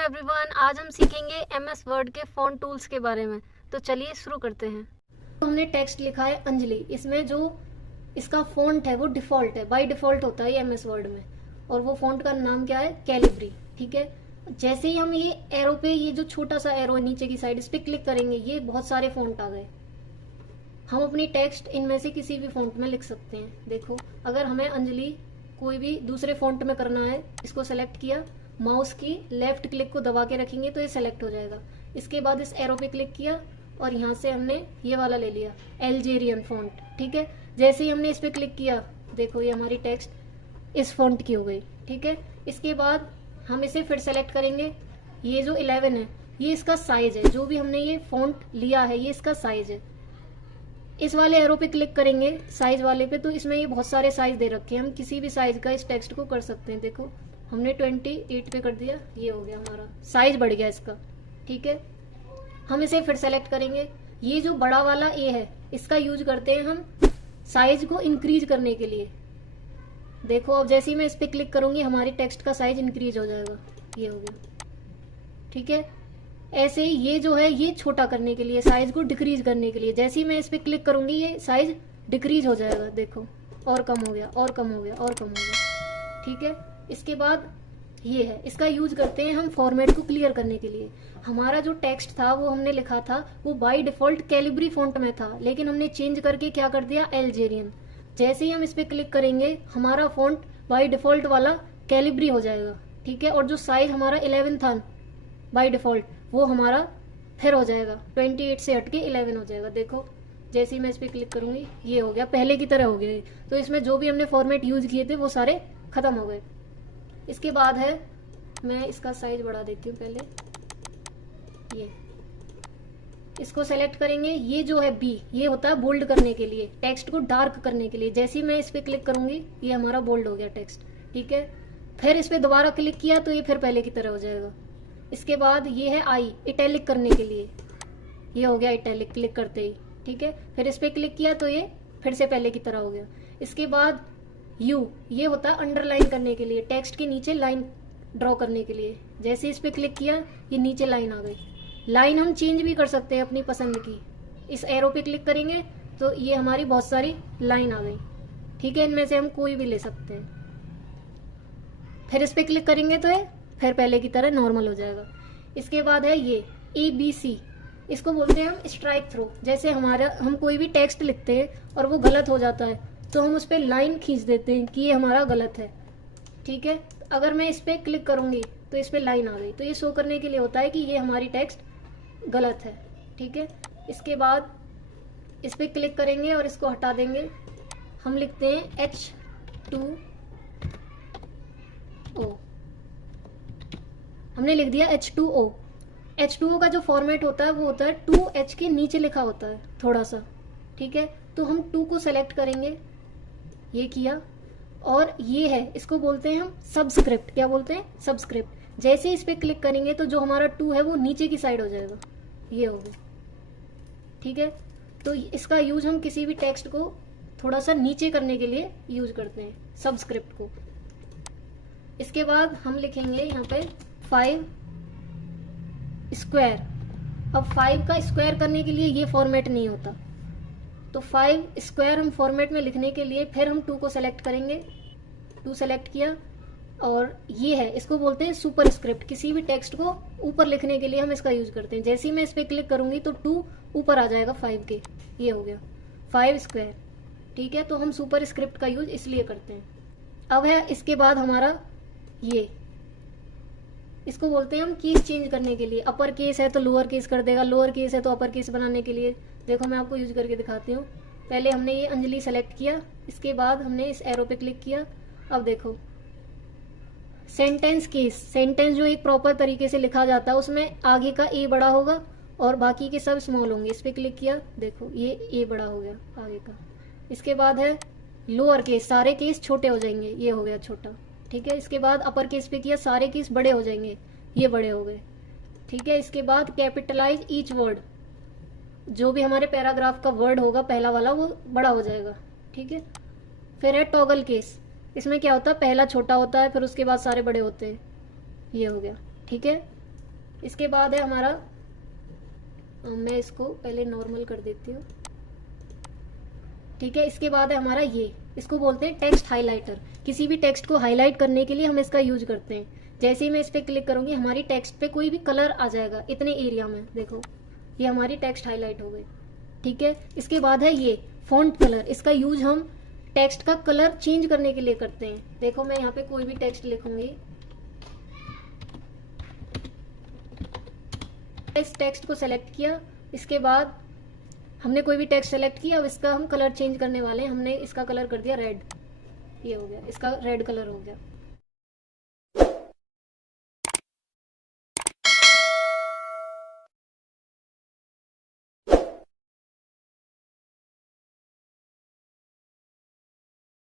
Everyone, आज हम सीखेंगे एमएस वर्ड के फ़ॉन्ट टूल्स के बारे में। तो चलिए शुरू करते हैं। तो हमने टेक्स्ट लिखा है अंजलि। इसमें जो इसका फ़ॉन्ट है वो डिफ़ॉल्ट है, बाय डिफ़ॉल्ट होता है एमएस वर्ड में। और वो फ़ॉन्ट का नाम क्या है? कैलिब्री। ठीक है, जैसे ही हम ये एरो पे, ये जो छोटा सा एरो है नीचे की साइड, इस पर क्लिक करेंगे, ये बहुत सारे फ़ॉन्ट आ गए। हम अपनी टेक्स्ट इनमें से किसी भी फ़ॉन्ट में लिख सकते हैं। देखो, अगर हमें अंजलि कोई भी दूसरे फ़ॉन्ट में करना है, इसको सेलेक्ट किया, माउस की लेफ्ट क्लिक को दबा के रखेंगे तो ये सेलेक्ट हो जाएगा। इसके बाद इस एरो पे क्लिक किया और यहाँ से हमने ये वाला ले लिया, एल्जेरियन फ़ॉन्ट। ठीक है, जैसे ही हमने इस पे क्लिक किया, देखो ये हमारी टेक्स्ट इस फ़ॉन्ट की हो गई। ठीक है, इसके बाद हम इसे फिर सेलेक्ट करेंगे। ये जो 11 है, ये इसका साइज है। जो भी हमने ये फ़ॉन्ट लिया है, ये इसका साइज है। इस वाले एरो पे क्लिक करेंगे, साइज वाले पे, तो इसमें ये बहुत सारे साइज दे रखे हैं। हम किसी भी साइज का इस टेक्स्ट को कर सकते हैं। देखो, हमने 28 पे कर दिया, ये हो गया, हमारा साइज बढ़ गया इसका। ठीक है, हम इसे फिर सेलेक्ट करेंगे। ये जो बड़ा वाला ए है, इसका यूज करते हैं हम साइज को इंक्रीज करने के लिए। देखो, अब जैसे ही मैं इस पे क्लिक करूंगी, हमारी टेक्स्ट का साइज इंक्रीज हो जाएगा, ये हो गया। ठीक है, ऐसे ही ये जो है, ये छोटा करने के लिए, साइज को डिक्रीज करने के लिए, जैसे ही मैं इस पे क्लिक करूंगी, ये साइज डिक्रीज हो जाएगा। देखो, और कम हो गया, और कम हो गया, और कम हो गया। ठीक है, इसके बाद ये है, इसका यूज करते हैं हम फॉर्मेट को क्लियर करने के लिए। हमारा जो टेक्स्ट था वो हमने लिखा था, वो बाय डिफॉल्ट कैलिब्री फॉन्ट में था, लेकिन हमने चेंज करके क्या कर दिया, एल्जेरियन। जैसे ही हम इस पे क्लिक करेंगे, हमारा फॉन्ट बाय डिफॉल्ट वाला कैलिब्री हो जाएगा। ठीक है, और जो साइज हमारा 11 था बाय डिफॉल्ट, वो हमारा फिर हो जाएगा 28 से हट के 11 हो जाएगा। देखो, जैसे ही मैं इस पे क्लिक करूंगी, ये हो गया, पहले की तरह हो गया। तो इसमें जो भी हमने फॉर्मेट यूज किए थे वो सारे खत्म हो गए। इसके बाद है, मैं इसका साइज बढ़ा देती हूँ पहले। ये इसको सेलेक्ट करेंगे। ये जो है बी, ये होता है बोल्ड करने के लिए, टेक्स्ट को डार्क करने के लिए। जैसे ही मैं इस पे क्लिक करूंगी, ये हमारा बोल्ड हो गया टेक्स्ट। ठीक है, फिर इस पे दोबारा क्लिक किया तो ये फिर पहले की तरह हो जाएगा। इसके बाद ये है आई, इटैलिक करने के लिए, ये हो गया इटैलिक क्लिक करते ही। ठीक है, फिर इस पे क्लिक किया तो ये फिर से पहले की तरह हो गया। इसके बाद यू, ये होता है अंडरलाइन करने के लिए, टेक्स्ट के नीचे लाइन ड्रॉ करने के लिए। जैसे इस पे क्लिक किया, ये नीचे लाइन आ गई। लाइन हम चेंज भी कर सकते हैं अपनी पसंद की। इस एरो पे क्लिक करेंगे तो ये हमारी बहुत सारी लाइन आ गई। ठीक है, इनमें से हम कोई भी ले सकते हैं। फिर इस पे क्लिक करेंगे तो ये फिर पहले की तरह नॉर्मल हो जाएगा। इसके बाद है ये ABC, इसको बोलते हैं हम स्ट्राइक थ्रो। जैसे हम कोई भी टेक्स्ट लिखते हैं और वो गलत हो जाता है, तो हम उस पर लाइन खींच देते हैं कि ये हमारा गलत है। ठीक है, अगर मैं इस पर क्लिक करूंगी तो इस पर लाइन आ गई, तो ये शो करने के लिए होता है कि ये हमारी टेक्स्ट गलत है। ठीक है, इसके बाद इस पर क्लिक करेंगे और इसको हटा देंगे। हम लिखते हैं H2O, हमने लिख दिया H2O। H2O का जो फॉर्मेट होता है वो होता है 2H के नीचे लिखा होता है थोड़ा सा। ठीक है, तो हम 2 को सेलेक्ट करेंगे, ये किया, और ये है, इसको बोलते हैं हम सबस्क्रिप्ट। क्या बोलते हैं? सबस्क्रिप्ट। जैसे ही इस पे क्लिक करेंगे तो जो हमारा 2 है वो नीचे की साइड हो जाएगा, ये हो गया। ठीक है, तो इसका यूज हम किसी भी टेक्स्ट को थोड़ा सा नीचे करने के लिए यूज करते हैं, सबस्क्रिप्ट को। इसके बाद हम लिखेंगे यहाँ पे 5 स्क्वायर। अब 5 का स्क्वायर करने के लिए ये फॉर्मेट नहीं होता, तो 5 स्क्वायर हम फॉर्मेट में लिखने के लिए फिर हम 2 को सेलेक्ट करेंगे। 2 सेलेक्ट किया, और ये है, इसको बोलते हैं सुपर स्क्रिप्ट। किसी भी टेक्स्ट को ऊपर लिखने के लिए हम इसका यूज करते हैं। जैसे ही मैं इस पर क्लिक करूंगी तो 2 ऊपर आ जाएगा 5 के, ये हो गया 5 स्क्वायर। ठीक है, तो हम सुपर स्क्रिप्ट का यूज इसलिए करते हैं। अब है इसके बाद हमारा ये, इसको बोलते हैं हम कीज चेंज करने के लिए। अपर केस है तो लोअर केस कर देगा, लोअर केस है तो अपर केस बनाने के लिए। देखो, मैं आपको यूज करके दिखाती हूँ। पहले हमने ये अंजलि सेलेक्ट किया, इसके बाद हमने इस एरो पे क्लिक किया। अब देखो, सेंटेंस केस, सेंटेंस जो एक प्रॉपर तरीके से लिखा जाता है, उसमें आगे का ए बड़ा होगा और बाकी के सब स्मॉल होंगे। इस पे क्लिक किया, देखो ये ए बड़ा हो गया आगे का। इसके बाद है लोअर केस, सारे केस छोटे हो जाएंगे, ये हो गया छोटा। ठीक है, इसके बाद अपर केस पे किया, सारे केस बड़े हो जाएंगे, ये बड़े हो गए। ठीक है, इसके बाद कैपिटलाइज ईच वर्ड, जो भी हमारे पैराग्राफ का वर्ड होगा पहला वाला, वो बड़ा हो जाएगा। ठीक है, फिर है टॉगल केस, इसमें क्या होता है, पहला छोटा होता है, फिर उसके बाद सारे बड़े होते हैं, ये हो गया। ठीक है, इसके बाद है हमारा, मैं इसको पहले नॉर्मल कर देती हूँ, ठीक है। इसके बाद है हमारा ये, इसको बोलते हैं टेक्स्ट हाइलाइटर। किसी भी टेक्स्ट को हाईलाइट करने के लिए हम इसका यूज करते हैं। जैसे ही मैं इस पर क्लिक करूंगी हमारी टेक्स्ट पे कोई भी कलर आ जाएगा इतने एरिया में, देखो ये हमारी टेक्स्ट हाईलाइट हो गई, ठीक है। इसके बाद है ये फॉन्ट कलर, इसका यूज हम टेक्स्ट का कलर चेंज करने के लिए करते हैं। देखो मैं यहाँ पे कोई भी टेक्स्ट लिखूंगी, इस टेक्स्ट को सेलेक्ट किया, इसके बाद हमने कोई भी टेक्स्ट सेलेक्ट किया, अब इसका हम कलर चेंज करने वाले हैं। हमने इसका कलर कर दिया रेड, ये हो गया, इसका रेड कलर हो गया।